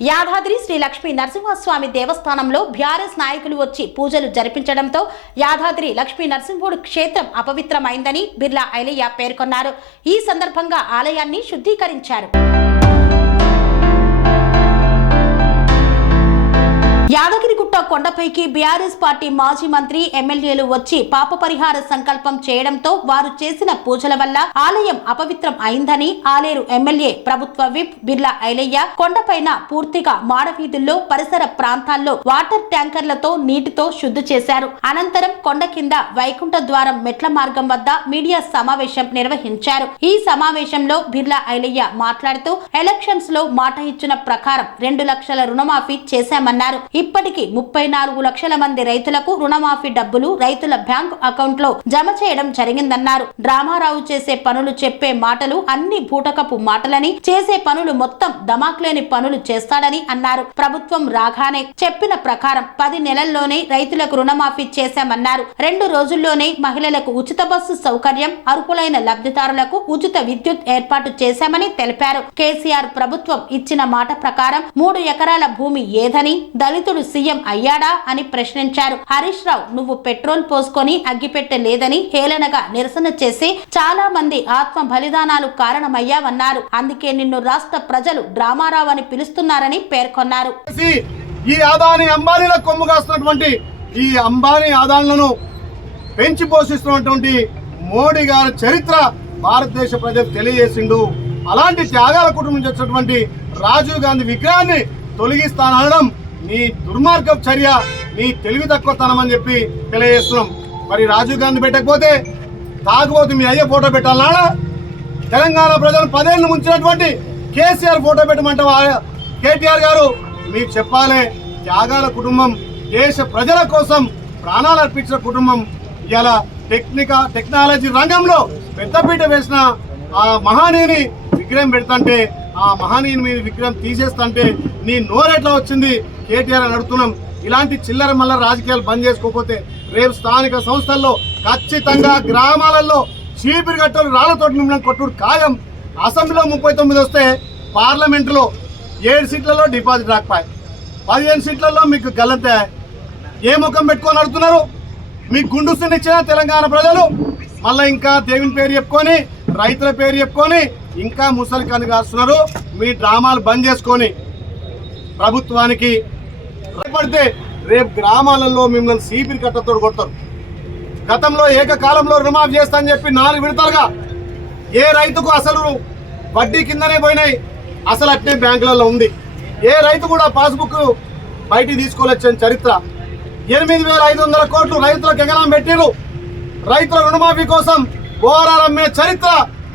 యాదాద్రి శ్రీ లక్ష్మీ నరసింహస్వామి దేవస్థానంలో బీఆర్ఎస్ నాయకులు వచ్చి పూజలు జరిపించడంతో యాదాద్రి లక్ష్మీ నరసింహుడు క్షేత్రం అపవిత్రమైందని బిర్లా ఐలయ్య పేర్కొన్నారు. ఈ సందర్భంగా ఆలయాన్ని శుద్ధీకరించారు. యాదగిరి కొండపైకి బీఆర్ఎస్ పార్టీ మాజీ మంత్రి ఎమ్మెల్యేలు వచ్చి పాప పరిహార సంకల్పం చేయడంతో వారు చేసిన పూజల వల్ల ఆలయం అపవిత్రం అయిందని ఆలేరు ఎమ్మెల్యే ప్రభుత్వ విప్ బిర్లా ఐలయ్య కొండపైన పూర్తిగా మాడవీధుల్లో పరిసర ప్రాంతాల్లో వాటర్ ట్యాంకర్లతో నీటితో శుద్ధి చేశారు. అనంతరం కొండ కింద వైకుంఠ ద్వారం మెట్ల మార్గం వద్ద మీడియా సమావేశం నిర్వహించారు. ఈ సమావేశంలో బిర్లా ఐలయ్య మాట్లాడుతూ ఎలక్షన్స్లో మాట ఇచ్చిన ప్రకారం రెండు లక్షల రుణమాఫీ చేశామన్నారు. ఇప్పటికి ముప్పై నాలుగు లక్షల మంది రైతులకు రుణమాఫీ డబ్బులు రైతుల బ్యాంకు అకౌంట్లో జమ చేయడం జరిగిందన్నారు. డ్రామారావు చేసే పనులు చెప్పే మాటలు అన్ని బూటకపు మాటలని చేసే పనులు మొత్తం దమాక్లేని పనులు చేస్తాడని అన్నారు. ప్రభుత్వం రాగానే చెప్పిన ప్రకారం పది నెలల్లోనే రైతులకు రుణమాఫీ చేశామన్నారు. రెండు రోజుల్లోనే మహిళలకు ఉచిత బస్సు సౌకర్యం అర్హులైన లబ్ధిదారులకు ఉచిత విద్యుత్ ఏర్పాటు చేశామని తెలిపారు. కేసీఆర్ ప్రభుత్వం ఇచ్చిన మాట ప్రకారం మూడు ఎకరాల భూమి ఏదని దళితుడు సీఎం అయ్యాడా అని ప్రశ్నించారు. హరీష్ రావు నువ్వు పెట్రోల్ పోసుకొని అగ్గిపెట్టె లేదని హేళనగా నిరసన చేసి చాలా మంది ఆత్మ బలిదానాలు కారణమయ్యావన్నారు. అందుకే నిన్ను రాష్ట్ర ప్రజలు డ్రామారావు అని పిలుస్తున్నారని పేర్కొన్నారు. ఈ ఆదాని అంబానీల కొమ్ము కాస్తున్నటువంటి ఈ అంబానీ ఆదాలను పెంచి పోషిస్తున్నటువంటి మోడీ గారి చరిత్ర భారతదేశ ప్రజలకు తెలియజేసిండు. అలాంటి త్యాగాల కుటుంబం నుంచి వచ్చినటువంటి రాజీవ్ గాంధీ విగ్రహాన్ని తొలగిస్తానడం నీ దుర్మార్గ చర్య నీ తెలివి తక్కువతనం అని చెప్పి తెలియజేస్తున్నాం. మరి రాజీవ్ గాంధీ పెట్టకపోతే తాగుబోతు మీ అయ్యే ఫోటో పెట్టాలనా తెలంగాణ ప్రజలు పదేళ్ళు ముంచినటువంటి కేసీఆర్ ఫోటో పెట్టమంటే కేటీఆర్ గారు మీకు చెప్పాలి త్యాగాల కుటుంబం దేశ ప్రజల కోసం ప్రాణాలు అర్పించిన కుటుంబం. ఇలా టెక్నిక టెక్నాలజీ రంగంలో పెద్దపీట వేసిన ఆ మహానీయుని విగ్రహం పెడతంటే ఆ మహానీయుని మీద విగ్రహం తీసేస్తంటే నీ నోరెట్లా వచ్చింది? కేటీఆర్ అని అడుగుతున్నాం ఇలాంటి చిల్లర మల్ల రాజకీయాలు బంద్ చేసుకోకపోతే రేపు స్థానిక సంస్థల్లో ఖచ్చితంగా గ్రామాలలో చీపిరి కట్టలు రాళ్ళతోటి మిమ్మల్ని కొట్టుడు ఖాయం. అసెంబ్లీలో ముప్పై తొమ్మిది వస్తే పార్లమెంటులో ఏడు సీట్లలో డిపాజిట్ రాకపోయి? పదిహేను సీట్లలో మీకు గల్లంతే. ఏ ముఖం పెట్టుకొని అడుగుతున్నారు? మీకు గుండుస్తునిచ్చిన తెలంగాణ ప్రజలు. మళ్ళీ ఇంకా దేవుని పేరు చెప్పుకొని రైతుల పేరు చెప్పుకొని ఇంకా ముసలి కనుగాస్తున్నారు మీ డ్రామాలు బంద్ చేసుకొని ప్రభుత్వానికి పడితే రేపు గ్రామాలలో మిమ్మల్ని సీపీ కట్టతో కొడతారు. గతంలో ఏకకాలంలో రుణమాఫీ చేస్తా అని చెప్పి నాలుగు విడతలుగా ఏ రైతుకు అసలు వడ్డీ కిందనే పోయినాయి. అసలు అట్నే బ్యాంకులలో ఉంది. ఏ రైతు కూడా పాస్బుక్ బయటికి తీసుకోలేచ్చని చరిత్ర. ఎనిమిది వేల ఐదు వందల కోట్లు రైతులకు గగనం పెట్టిరు. రైతుల రుణమాఫీ కోసం ఓఆర్ఆర్ చరిత్ర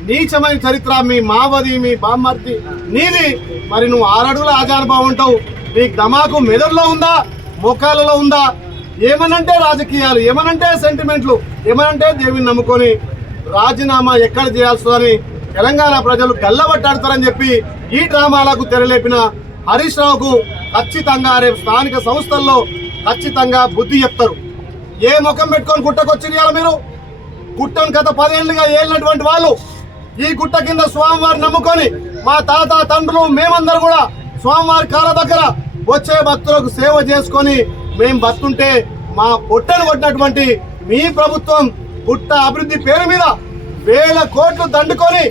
నీచమైన చరిత్ర మీ మావది మీ బామ్మర్ది నీది. మరి నువ్వు ఆరడుగుల ఆజానుభావం ఉంటావు. మీ దమాకు మెదడులో ఉందా? మొఖాలలో ఉందా? ఏమనంటే రాజకీయాలు ఏమనంటే సెంటిమెంట్లు ఏమనంటే దేవుని నమ్ముకొని రాజీనామా ఎక్కడ చేయాల్సిందని తెలంగాణ ప్రజలు గల్లబట్టాడతారని చెప్పి ఈ డ్రామాలకు తెరలేపిన హరీష్ రావుకు ఖచ్చితంగా రేపు స్థానిక సంస్థల్లో ఖచ్చితంగా బుద్ధి చెప్తారు. ఏ ముఖం పెట్టుకొని గుట్టకొచ్చి మీరు? గుట్టను గత పదేళ్ళుగా ఏలినటువంటి వాళ్ళు ఈ గుట్ట కింద స్వామివారిని నమ్ముకొని మా తాత తండ్రులు మేమందరూ కూడా స్వామివారి కాళ్ళ దగ్గర వచ్చే భక్తులకు సేవ చేసుకొని మేము బతుంటే మా పొట్టను కొట్టినటువంటి మీ ప్రభుత్వం పుట్ట అభివృద్ధి పేరు మీద వేల కోట్లు దండుకొని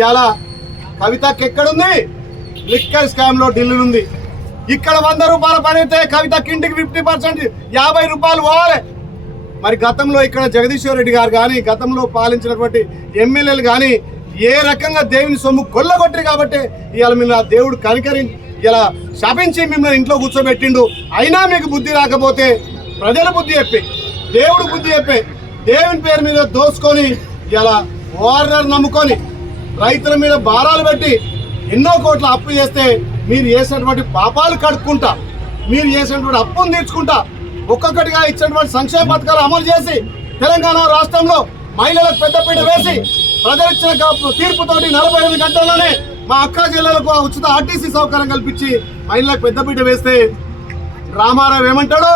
ఇలా కవితకి ఎక్కడుంది? లిక్కర్ స్కామ్లో ఢిల్లీ ఉంది ఇక్కడ వంద రూపాయల పని అయితే కవితకి ఇంటికి ఫిఫ్టీ పర్సెంట్ యాభై రూపాయలు పోవాలి. మరి గతంలో ఇక్కడ జగదీశ్వర్ రెడ్డి గారు కానీ గతంలో పాలించినటువంటి ఎమ్మెల్యేలు కానీ ఏ రకంగా దేవుని సొమ్ము కొల్లగొట్టరు కాబట్టి ఇవాళ మీరు ఆ దేవుడు కనికరి ఇలా శపించి మిమ్మల్ని ఇంట్లో కూర్చోబెట్టిండు. అయినా మీకు బుద్ధి రాకపోతే ప్రజల బుద్ధి చెప్పి దేవుడు బుద్ధి చెప్పి దేవుని పేరు మీద దోసుకొని ఇలా ఓర్నర్ నమ్ముకొని రైతుల మీద భారాలు పెట్టి ఎన్నో కోట్ల అప్పు చేస్తే మీరు చేసినటువంటి పాపాలు కడుక్కుంటా మీరు చేసినటువంటి అప్పును తీర్చుకుంటా ఒక్కొక్కటిగా ఇచ్చినటువంటి సంక్షేమ పథకాలు అమలు చేసి తెలంగాణ రాష్ట్రంలో మహిళలకు పెద్దపీట వేసి ప్రజలిచ్చిన తీర్పుతోటి నలభై ఎనిమిది గంటల్లోనే మా అక్క జిల్లాలకు ఉచిత ఆర్టీసీ సౌకర్యం కల్పించి మహిళలకు పెద్దపీట వేస్తే రామారావు ఏమంటాడు?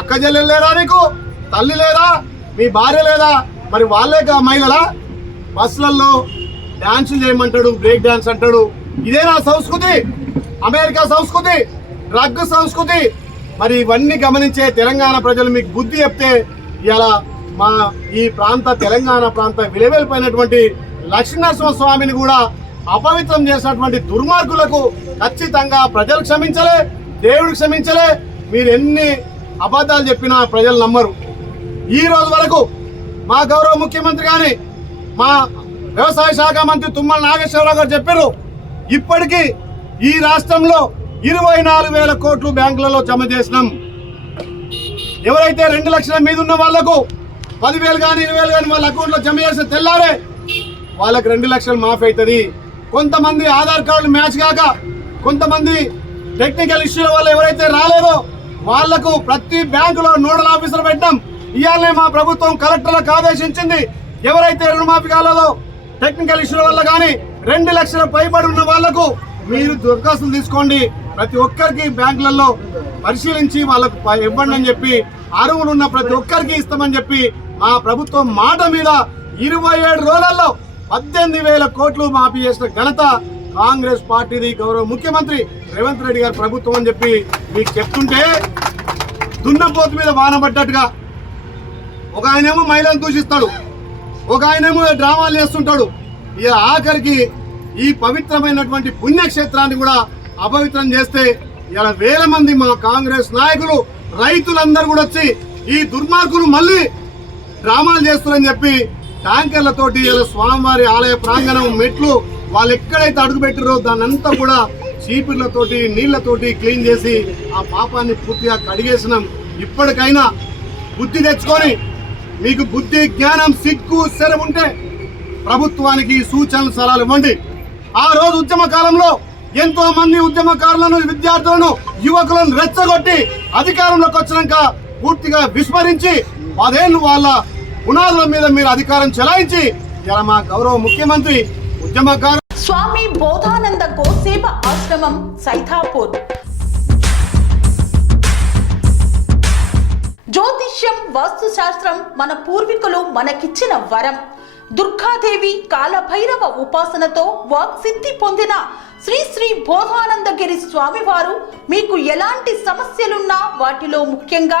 అక్క జిల్లెలు లేరా నీకు? తల్లి లేదా? మీ భార్య లేదా? మరి వాళ్ళే కా బస్సులలో డాన్సులు చేయమంటాడు బ్రేక్ డాన్స్ అంటాడు. ఇదే నా సంస్కృతి. అమెరికా సంస్కృతి డ్రగ్ సంస్కృతి. మరి ఇవన్నీ గమనించే తెలంగాణ ప్రజలు మీకు బుద్ధి చెప్తే ఇలా మా ఈ ప్రాంత తెలంగాణ ప్రాంత విలువైపోయినటువంటి లక్ష్మీనరసింహ స్వామిని కూడా అపవిత్రం చేసినటువంటి దుర్మార్గులకు ఖచ్చితంగా ప్రజలు క్షమించలే దేవుడు క్షమించలే. మీరు ఎన్ని అబద్ధాలు చెప్పినా ప్రజలు నమ్మరు. ఈ రోజు వరకు మా గౌరవ ముఖ్యమంత్రి కానీ మా వ్యవసాయ శాఖ మంత్రి తుమ్మల నాగేశ్వరరావు గారు చెప్పారు ఇప్పటికీ ఈ రాష్ట్రంలో ఇరవై నాలుగు వేల కోట్లు బ్యాంకులలో జమ చేసినాం. ఎవరైతే రెండు లక్షల మీద ఉన్న వాళ్ళకు పదివేలు కానీ ఇరవై వేలు కానీ వాళ్ళ అకౌంట్లో జమ చేస్తే తెల్లారే వాళ్ళకి రెండు లక్షలు మాఫ్ అవుతుంది. కొంతమంది ఆధార్ కార్డులు మ్యాచ్ కాక కొంతమంది టెక్నికల్ ఇష్యూల వల్ల ఎవరైతే రాలేదో వాళ్ళకు ప్రతి బ్యాంకులో నోడల్ ఆఫీసర్ పెట్టాం ఇవాళనే మా ప్రభుత్వం కలెక్టర్లకు ఆదేశించింది. ఎవరైతే రుణమాఫీ కాలేదో టెక్నికల్ ఇష్యూల వల్ల కానీ రెండు లక్షల పైబడి ఉన్న వాళ్ళకు మీరు దరఖాస్తులు తీసుకోండి. ప్రతి ఒక్కరికి బ్యాంకులలో పరిశీలించి వాళ్ళకు ఇవ్వండి అని చెప్పి అరువులు ఉన్న ప్రతి ఒక్కరికి ఇస్తామని చెప్పి మా ప్రభుత్వం మాట మీద ఇరవై ఏడు రోజులలో పద్దెనిమిది వేల కోట్లు మాఫీ చేసిన ఘనత కాంగ్రెస్ పార్టీది గౌరవ ముఖ్యమంత్రి రేవంత్ రెడ్డి గారి ప్రభుత్వం అని చెప్పి మీకు చెప్తుంటే దున్నపోతు మీద వాన పడ్డట్టుగా ఒక ఆయనేమో మహిళను దూషిస్తాడు ఒక ఆయనేమో డ్రామాలు చేస్తుంటాడు. ఇక ఆఖరికి ఈ పవిత్రమైనటువంటి పుణ్యక్షేత్రాన్ని కూడా అపవిత్రం చేస్తే ఇలా వేల మంది మా కాంగ్రెస్ నాయకులు రైతులందరూ కూడా వచ్చి ఈ దుర్మార్గులు మళ్ళీ డ్రామాలు చేస్తున్నారని చెప్పి ట్యాంకర్లతోటి ఇలా స్వామివారి ఆలయ ప్రాంగణం మెట్లు వాళ్ళు ఎక్కడైతే అడుగు పెట్టారో కూడా చీపుర్లతోటి నీళ్ళతోటి క్లీన్ చేసి ఆ పాపాన్ని పూర్తిగా కడిగేసినాం. ఇప్పటికైనా బుద్ధి తెచ్చుకొని మీకు బుద్ధి జ్ఞానం సిగ్గు శరం ఉంటే ప్రభుత్వానికి సూచనలు సలహాలు ఇవ్వండి. ఆ రోజు ఉద్యమ కాలంలో ఎంతో మంది ఉద్యమకారులను విద్యార్థులను యువకులను రెచ్చగొట్టి అధికారంలోకి వచ్చినాక పూర్తిగా విస్మరించి పదేళ్ళు వాళ్ళ పునాదుల మీద మీరు అధికారం చెలాయించి ఇలా మా గౌరవ ముఖ్యమంత్రి ఉద్యమకారు స్వామి బోధానంద గోసేవ ఆశ్రమం సైథాపూర్ జ్యోతిష్యం వాస్తుశాస్త్రం మన పూర్వీకులు మనకిచ్చిన వరం. దుర్గాదేవి కాలభైరవ ఉపాసనతో వాక్సిద్ధి పొందిన శ్రీ శ్రీ బోధానందగిరి స్వామివారు మీకు ఎలాంటి సమస్యలున్నా వాటిలో ముఖ్యంగా